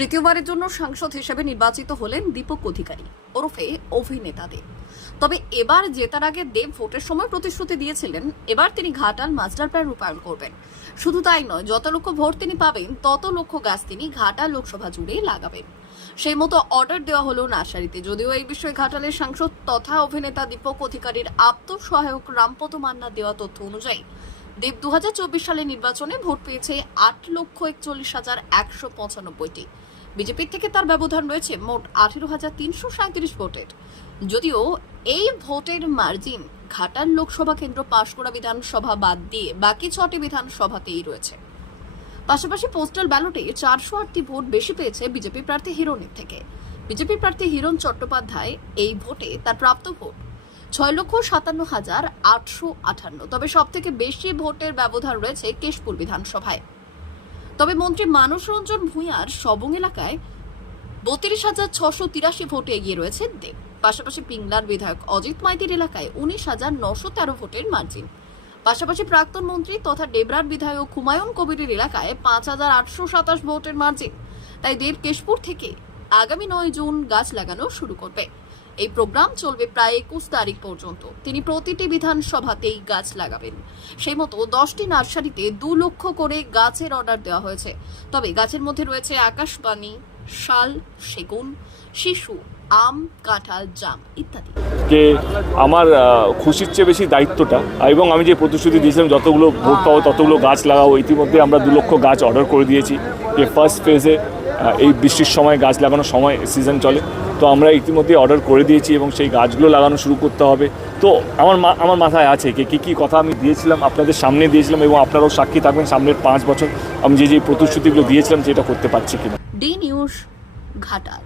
তৃতীয়বারের জন্য সাংসদ হিসেবে নির্বাচিত হলেন দীপক অধিকারী, ওরফে অভিনেতা দেব তবে এবার জেতার আগে দেব ভোটের সময় প্রতিশ্রুতি দিয়েছিলেন, এবার তিনি ঘাটাল মাস্টার প্ল্যান রূপায়ণ করবেন। শুধু তাই নয় যত লক্ষ ভোট তিনি পাবেন, তত লক্ষ গাছ তিনি ঘাটাল লোকসভা জুড়ে লাগাবেন। সেই মতো অর্ডার দেওয়া হলো নার্সারিতে, যদিও এই বিষয়ে ঘাটালের সাংসদ তথা অভিনেতা দীপক অধিকারীর আত্মসহায়ক রামপদ মান্না দেওয়া তথ্য অনুযায়ী, দেব দু সালে নির্বাচনে ভোট পেয়েছে আট লক্ষ একচল্লিশ হাজার একশো পঁচানব্বইটি। বিজেপির থেকে তার ব্যবধান রয়েছে মোট আঠেরো হাজার তিনশো সাঁত্রিশ ভোটের। যদিও এই ভোটের মার্জিন ঘাটার লোকসভা কেন্দ্র পাঁশকুড়া বিধানসভা বাদ দিয়ে বাকি ছটি বিধানসভাতেই রয়েছে। পাশাপাশি পোস্টাল ব্যালটে চারশো আটটি ভোট বেশি পেয়েছে বিজেপি প্রার্থী হিরণের থেকে। বিজেপি প্রার্থী হিরণ চট্টোপাধ্যায় এই ভোটে তার প্রাপ্ত ভোট ছয় লক্ষ সাতান্ন হাজার আটশো আটান্ন তবে সব থেকে বেশি ভোটের ব্যবধান রয়েছে কেশপুর বিধানসভায়। তবে মন্ত্রী মানস রঞ্জন ভূঁইয়ার সবং এলাকায় বত্রিশ হাজার ছশো তিরাশি ভোটে এগিয়ে রয়েছে দেব। পাশাপাশি পিংলার বিধায়ক অজিত মাইতির এলাকায় উনিশ হাজার নশো তেরো ভোটের মার্জিন। পাশাপাশি প্রাক্তন মন্ত্রী তথা ডেবরার বিধায়ক হুমায়ুন কবিরের এলাকায় পাঁচ হাজার আটশো সাতাশ ভোটের মার্জিন। তাই দেব কেশপুর থেকে আগামী নয় জুন গাছ লাগানো শুরু করবে। এই প্রোগ্রাম চলবে প্রায় একুশ তারিখ পর্যন্ত। তিনি প্রতিটি বিধানসভাতেই গাছ লাগাবেন। সেই মতো দশটি নার্সারিতে দু লক্ষ করে গাছের অর্ডার দেওয়া হয়েছে। তবে গাছের মধ্যে রয়েছে আকাশবাণী, শাল, সেগুন, শিশু, আম, কাঁঠাল, জাম ইত্যাদি। যে আমার খুশির চেয়ে বেশি দায়িত্বটা এবং আমি যে প্রতিশ্রুতি দিয়েছিলাম, যতগুলো ভোট পাবো ততগুলো গাছ লাগাবো, ইতিমধ্যে আমরা দু লক্ষ গাছ অর্ডার করে দিয়েছি। যে ফার্স্ট ফেজে এই বৃষ্টির সময়, গাছ লাগানোর সময় সিজন চলে। তো আমরা ইতিমধ্যে অর্ডার করে দিয়েছি এবং সেই গাছগুলো লাগানো শুরু করতে হবে। তো আমার আমার মাথায় আছে কি, কী কী কথা আমি দিয়েছিলাম, আপনাদের সামনে দিয়েছিলাম এবং আপনারাও সাক্ষী থাকবেন সামনের পাঁচ বছর। আমি যে যে প্রতিশ্রুতিগুলো দিয়েছিলাম সেটা করতে পারছি কিনা। D news Ghatal.